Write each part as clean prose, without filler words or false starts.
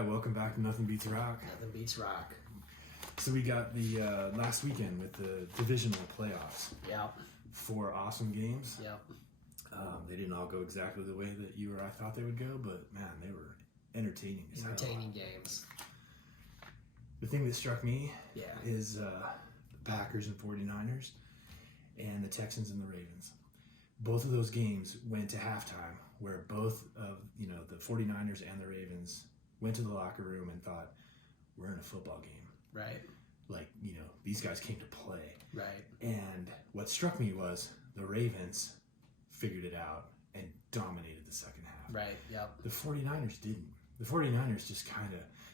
right, welcome back to Nothing Beats Rock. Nothing beats rock. So we got the last weekend with the divisional playoffs. Yep. 4 awesome games. Yep. They didn't all go exactly the way that you or I thought they would go, but man, they were entertaining as hell. Entertaining games. The thing that struck me Yeah. is the Packers and 49ers and the Texans and the Ravens. Both of those games went to halftime where both of, the 49ers and the Ravens went to the locker room and thought, we're in a football game. Right. Like, these guys came to play. Right. And what struck me was the Ravens figured it out and dominated the second half. Right. Yep. The 49ers didn't. The 49ers just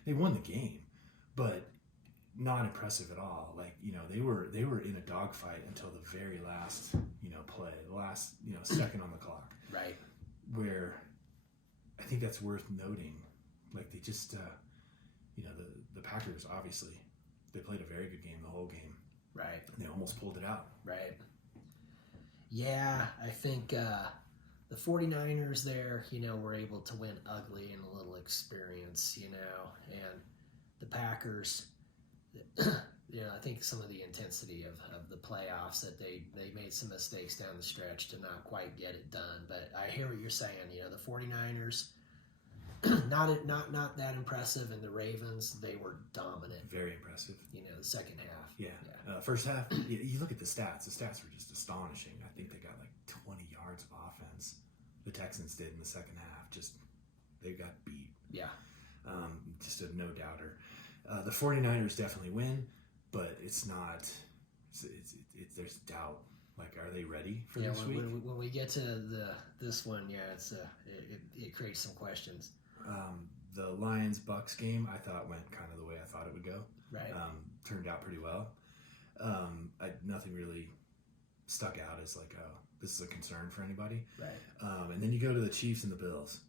they won the game, but not impressive at all. Like, they were in a dogfight until the very last, play, the last, second on the clock. Right. Where I think that's worth noting. Like, they just, the Packers, obviously, they played a very good game the whole game. Right. They almost pulled it out. Right. Yeah, I think the 49ers there, were able to win ugly and a little experience, and the Packers, I think some of the intensity of the playoffs that they made some mistakes down the stretch to not quite get it done. But I hear what you're saying. The 49ers, not that impressive, and the Ravens, they were dominant. Very impressive. The second half. Yeah. First half, you look at the stats. The stats were just astonishing. I think they got like 20 yards of offense. The Texans did in the second half. They got beat. Yeah. Just a no doubter. The 49ers definitely win, but it's not. There's doubt. Like, are they ready for this week? When we get to this one, it creates some questions. The Lions-Bucks game, I thought went kind of the way I thought it would go. Right. Turned out pretty well. Nothing really stuck out as like, oh, this is a concern for anybody. Right. And then you go to the Chiefs and the Bills,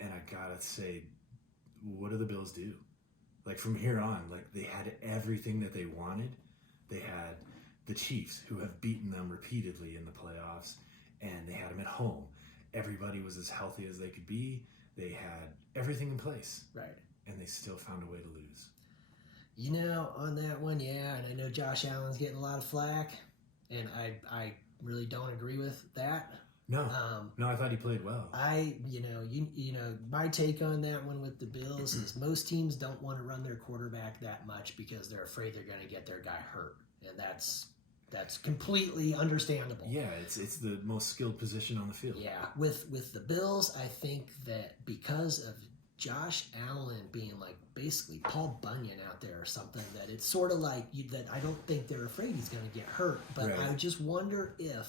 and I gotta say, what do the Bills do? Like, from here on, like, they had everything that they wanted. They had the Chiefs, who have beaten them repeatedly in the playoffs, and they had them at home. Everybody was as healthy as they could be. They had everything in place. Right. And they still found a way to lose. On that one, yeah, and I know Josh Allen's getting a lot of flack, and I really don't agree with that. No, I thought he played well. My take on that one with the Bills is most teams don't want to run their quarterback that much because they're afraid they're going to get their guy hurt, and that's completely understandable. Yeah, it's the most skilled position on the field. Yeah, with the Bills, I think that because of Josh Allen being like basically Paul Bunyan out there or something, that it's sort of like that I don't think they're afraid he's going to get hurt, but right. I just wonder if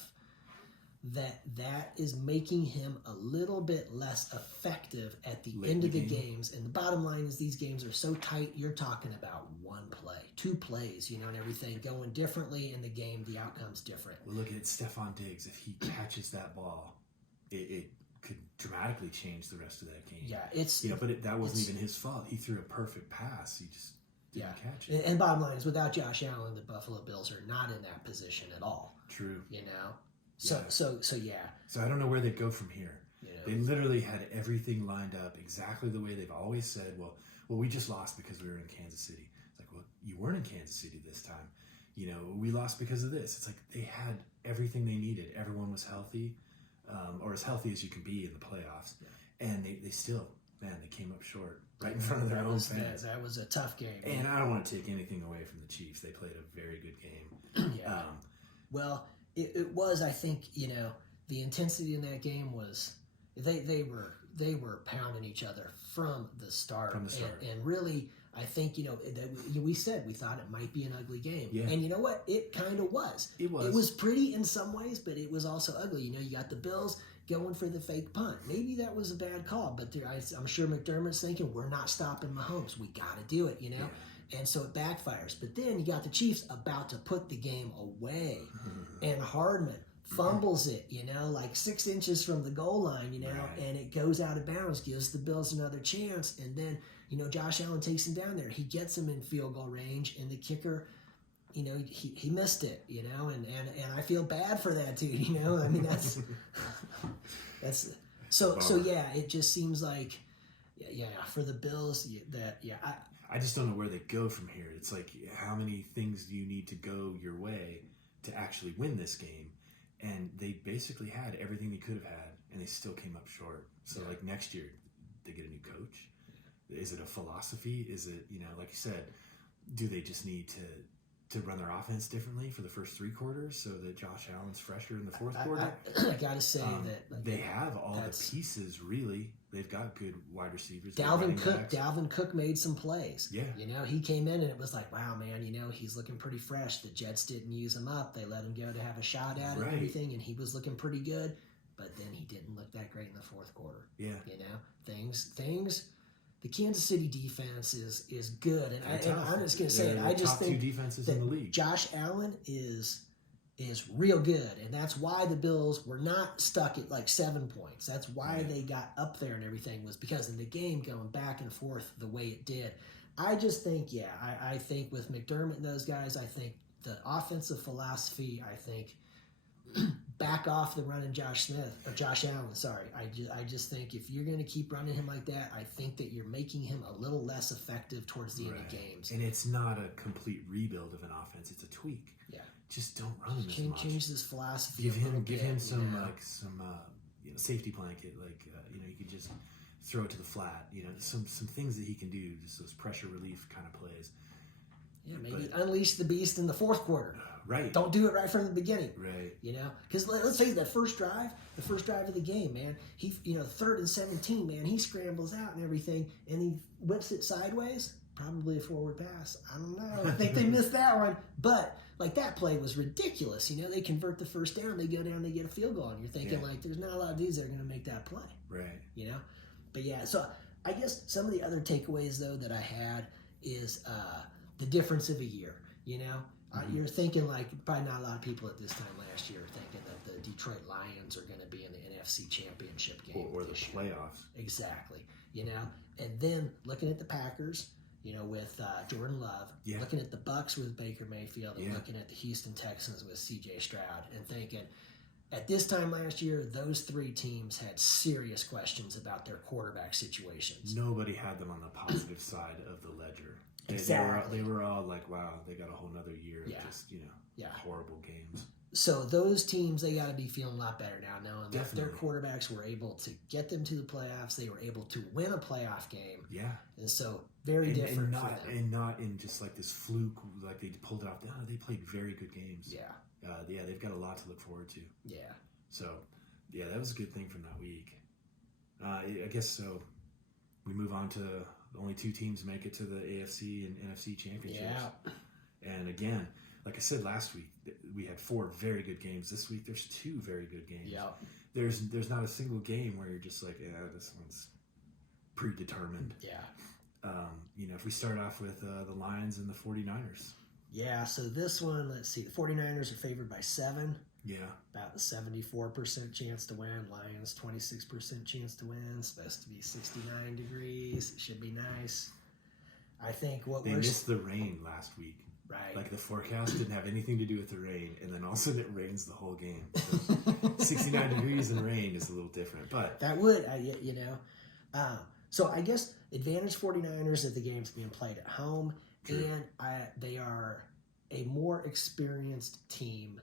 that is making him a little bit less effective at the end of the games. And the bottom line is these games are so tight, you're talking about one play, 2 plays, and everything going differently in the game, the outcome's different. Well, look at Stephon Diggs. If he catches that ball, it could dramatically change the rest of that game. Yeah, but that wasn't even his fault. He threw a perfect pass. He just didn't catch it. And bottom line is, without Josh Allen, the Buffalo Bills are not in that position at all. True. So yeah. So I don't know where they'd go from here. They literally had everything lined up exactly the way they've always said. Well, we just lost because we were in Kansas City. It's like, well, you weren't in Kansas City this time. We lost because of this. It's like they had everything they needed. Everyone was healthy, or as healthy as you can be in the playoffs. Yeah. And they still, they came up short right in front of their own fans. That was a tough game. And I don't want to take anything away from the Chiefs. They played a very good game. Yeah. Well, it was, I think, the intensity in that game was they were pounding each other from the start. And really, I think, we said we thought it might be an ugly game. Yeah. And you know what? It kind of was. It was. It was pretty in some ways, but it was also ugly. You got the Bills going for the fake punt. Maybe that was a bad call, but I'm sure McDermott's thinking, we're not stopping Mahomes. We got to do it, Yeah. And so it backfires. But then you got the Chiefs about to put the game away. And Hardman fumbles it, like 6 inches from the goal line, right. And it goes out of bounds, gives the Bills another chance. And then, Josh Allen takes him down there. He gets him in field goal range, and the kicker, he missed it, and I feel bad for that dude, I mean, that's so yeah, it just seems like Yeah, for the Bills, I just don't know where they go from here. It's like, how many things do you need to go your way to actually win this game? And they basically had everything they could have had, and they still came up short. So, like, next year, they get a new coach. Is it a philosophy? Is it, like you said, do they just need to run their offense differently for the first 3 quarters so that Josh Allen's fresher in the fourth quarter? I got to say that they have all the pieces, really. They've got good wide receivers. Dalvin Cook made some plays. Yeah. He came in and it was like, wow, man, he's looking pretty fresh. The Jets didn't use him up. They let him go to have a shot at it and everything, and he was looking pretty good. But then he didn't look that great in the fourth quarter. Yeah. Things. The Kansas City defense is good, and I'm just going to say it. I just think top 2 defenses in the league. Josh Allen is real good, and that's why the Bills were not stuck at like 7 points. That's why they got up there and everything, was because in the game going back and forth the way it did. I just think, I think with McDermott and those guys, I think the offensive philosophy, I think back off the running Josh Allen. Sorry, I just think if you're going to keep running him like that, I think that you're making him a little less effective towards the end of games. And it's not a complete rebuild of an offense; it's a tweak. Yeah, just don't run him as much. Change this philosophy. Give him some safety blanket, you could just throw it to the flat. Some things that he can do, just those pressure relief kind of plays. Yeah, maybe unleash the beast in the fourth quarter. Right. Don't do it right from the beginning. Right. Because let's face it, the first drive of the game, man, he, 3rd and 17, man, he scrambles out and everything, and he whips it sideways. Probably a forward pass. I don't know. I think they missed that one. But, that play was ridiculous. They convert the first down, they go down, they get a field goal, and you're thinking, there's not a lot of dudes that are going to make that play. Right. But, so I guess some of the other takeaways, though, that I had is the difference of a year, You're thinking probably not a lot of people at this time last year are thinking that the Detroit Lions are going to be in the NFC Championship game. Or the playoffs. Exactly. And then looking at the Packers, with Jordan Love, looking at the Bucks with Baker Mayfield, and looking at the Houston Texans with C.J. Stroud, and thinking, at this time last year, those 3 teams had serious questions about their quarterback situations. Nobody had them on the positive side of the ledger. Exactly. They were all like, wow, they got a whole nother year of just, horrible games. So those teams, they got to be feeling a lot better now, knowing that their quarterbacks were able to get them to the playoffs. They were able to win a playoff game. Yeah. And so very different for them. And not in just like this fluke, like they pulled it off. No, they played very good games. Yeah. They've got a lot to look forward to. Yeah. So, that was a good thing from that week. I guess so. We move on to only 2 teams make it to the AFC and NFC championships. Yeah. And again, like I said last week, we had 4 very good games. This week, there's 2 very good games. Yeah. There's not a single game where you're just like, this one's predetermined. Yeah. If we start off with the Lions and the 49ers. Yeah, so this one, let's see. The 49ers are favored by 7. Yeah. About a 74% chance to win. Lions, 26% chance to win. Supposed to be 69 degrees. It should be nice. I think they missed the rain last week. Right. Like the forecast didn't have anything to do with the rain, and then all of a sudden it rains the whole game. So 69 degrees and rain is a little different, but that would, so I guess advantage 49ers that the game's being played at home. True. And they are a more experienced team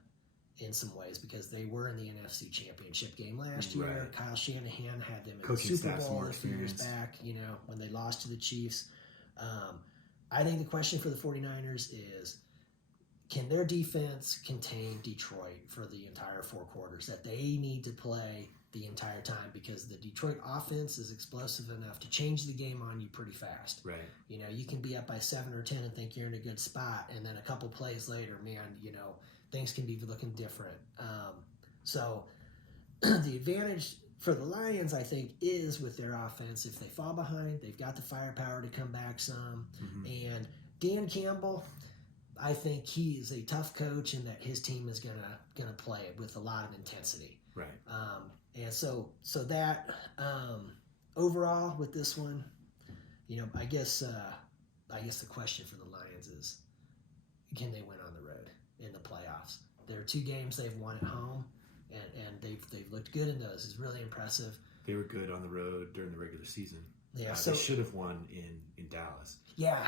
in some ways because they were in the NFC Championship game last year. Right. Kyle Shanahan had them in coaching the Super Bowl more a few years back, when they lost to the Chiefs. I think the question for the 49ers is, can their defense contain Detroit for the entire 4 quarters that they need to play the entire time? Because the Detroit offense is explosive enough to change the game on you pretty fast. Right. You can be up by 7 or 10 and think you're in a good spot, and then a couple plays later, man, things can be looking different. So the advantage for the Lions, I think, is with their offense. If they fall behind, they've got the firepower to come back some. Mm-hmm. And Dan Campbell, I think he is a tough coach and that his team is gonna play it with a lot of intensity. Right. And so that overall with this one, I guess the question for the Lions is, can they win on the road in the playoffs? There are 2 games they've won at home, and they've looked good in those. It's really impressive. They were good on the road during the regular season. Yeah, they should have won in Dallas. Yeah,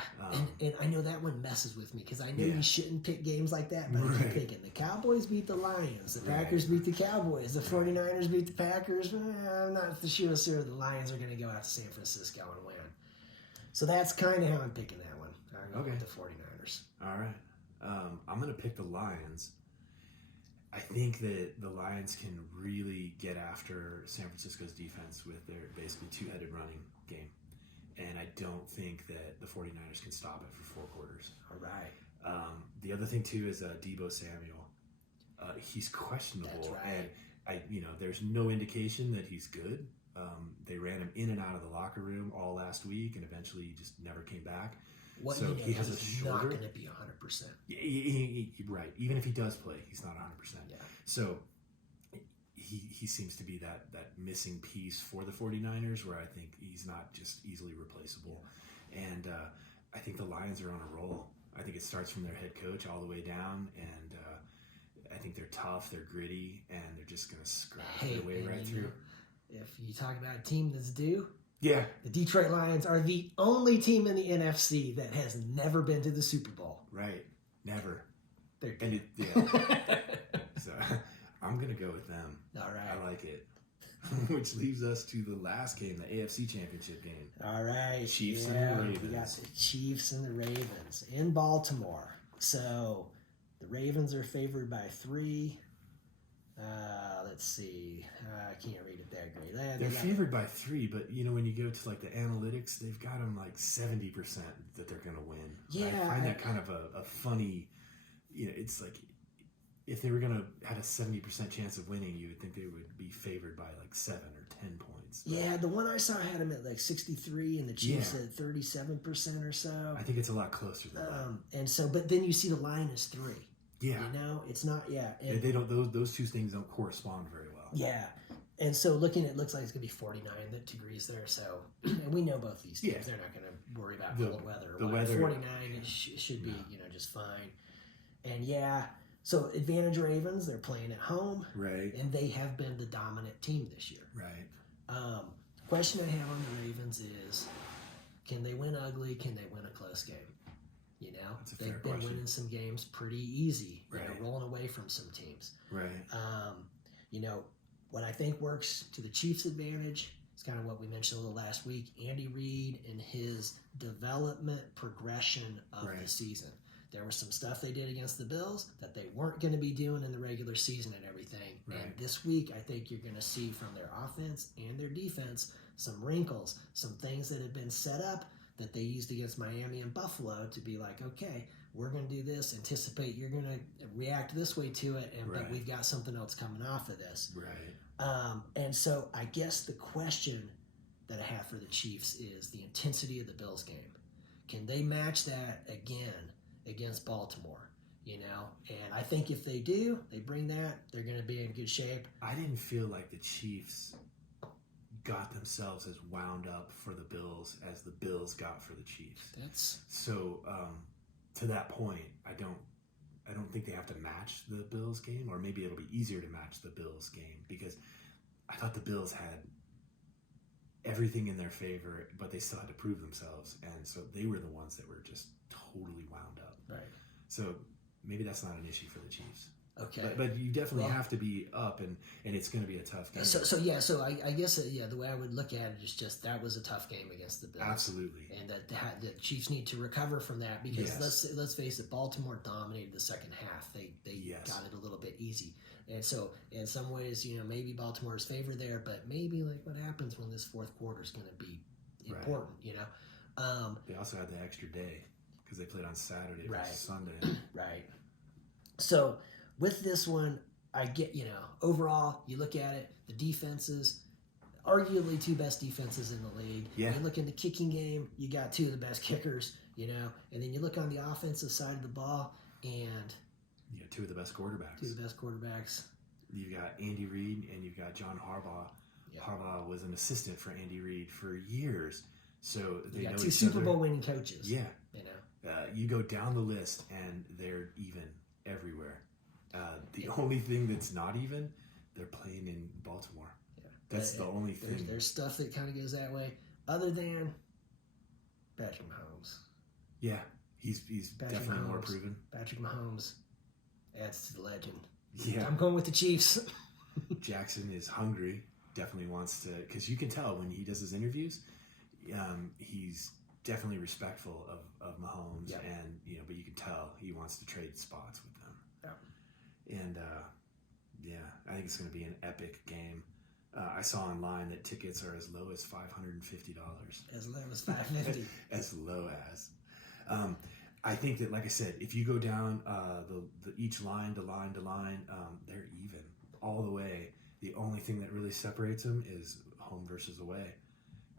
and I know that one messes with me because I know Yeah. you shouldn't pick games like that, but I'm thinking the Cowboys beat the Lions, the Packers beat the Cowboys, the 49ers beat the Packers. I'm not sure the Lions are going to go out to San Francisco and win. So that's kind of how I'm picking that one. I'll go with the 49ers. All right. I'm going to pick the Lions. I think that the Lions can really get after San Francisco's defense with their basically two-headed running game. And I don't think that the 49ers can stop it for 4 quarters. All right. The other thing, too, is Deebo Samuel. He's questionable. That's right. And, there's no indication that he's good. They ran him in and out of the locker room all last week, and eventually he just never came back. He has a shoulder. Not going to be 100%. Right. Even if he does play, he's not 100%. Yeah. So he seems to be that missing piece for the 49ers, where I think he's not just easily replaceable. And I think the Lions are on a roll. I think it starts from their head coach all the way down, and I think they're tough, they're gritty, and they're just going to scrap their way right through. If you talk about a team that's due, yeah, the Detroit Lions are the only team in the NFC that has never been to the Super Bowl. Right. Never. They're good. So I'm going to go with them. All right. I like it. Which leaves us to the last game, the AFC Championship game. All right. Chiefs and the Ravens. We got the Chiefs and the Ravens in Baltimore. So the Ravens are favored by 3. Let's see. I can't read it that great. They're favored by 3, but when you go to like the analytics, they've got them like 70% that they're going to win. Yeah, I find that kind of a funny. It's like if they were going to have a 70% chance of winning, you would think they would be favored by like 7 or 10 points. But yeah, the one I saw had them at like 63, and the Chiefs at 37% or so. I think it's a lot closer than that. And so, but then you see the line is 3. Yeah. It's not, And they don't, those two things don't correspond very well. Yeah. And so looks like it's going to be 49 degrees there. So, and we know both these teams, they're not going to worry about cold weather. The weather. 49 should be, just fine. And so advantage Ravens, they're playing at home. Right. And they have been the dominant team this year. Right. The question I have on the Ravens is, can they win ugly? Can they win a close game? They've been winning some games pretty easy, rolling away from some teams. Right. What I think works to the Chiefs' advantage is kind of what we mentioned a little last week. Andy Reid and his development progression of the season. There was some stuff they did against the Bills that they weren't going to be doing in the regular season and everything. Right. And this week, I think you're going to see from their offense and their defense some wrinkles, some things that have been set up that they used against Miami and Buffalo to be like, okay, we're going to do this, anticipate you're going to react this way to it, but we've got something else coming off of this. Right. And so I guess the question that I have for the Chiefs is the intensity of the Bills game. Can they match that again against Baltimore? And I think if they do, they bring that, they're going to be in good shape. I didn't feel like the Chiefs got themselves as wound up for the Bills as the Bills got for the Chiefs. So to that point, I don't think they have to match the Bills game, or maybe it'll be easier to match the Bills game, because I thought the Bills had everything in their favor, but they still had to prove themselves, and so they were the ones that were just totally wound up. Right. So maybe that's not an issue for the Chiefs. Okay. But you definitely have to be up, and it's going to be a tough game. So I guess the way I would look at it is just that was a tough game against the Bills. Absolutely. And that the Chiefs need to recover from that, because let's face it, Baltimore dominated the second half. They got it a little bit easy. And so in some ways, maybe Baltimore is favored there, but maybe like what happens when this fourth quarter is going to be important, They also had the extra day because they played on Saturday versus Sunday. Right. So with this one, I get, overall, you look at it, the defenses, arguably 2 best defenses in the league. Yeah. You look in the kicking game, you got 2 of the best kickers, and then you look on the offensive side of the ball, and you got 2 of the best quarterbacks. 2 of the best quarterbacks. You've got Andy Reid and you've got John Harbaugh. Yeah. Harbaugh was an assistant for Andy Reid for years, so they know each other. 2 Super Bowl winning coaches. Yeah. You go down the list and they're even everywhere. The only thing that's not even, they're playing in Baltimore. Yeah. That's the only thing. There's stuff that kind of goes that way. other than Patrick Mahomes. Yeah, he's Patrick definitely more Mahomes. proven. Patrick Mahomes adds to the legend. Yeah, I'm going with the Chiefs. Jackson is hungry. Definitely wants to, because you can tell when he does his interviews, he's definitely respectful of Mahomes, Yep. and but you can tell he wants to trade spots with them. Yep. And yeah, I think it's going to be an epic game. I saw online that tickets are as low as $550. As low as $550. As low as. I think that, like I said, if you go down each line to line to line, they're even all the way. The only thing that really separates them is home versus away,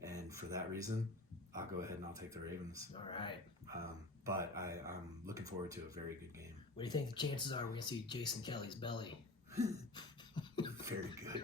and for that reason, I'll go ahead and I'll take the Ravens. All right. But I'm looking forward to a very good game. What do you think the chances are we're going to see Jason Kelly's belly? Very good.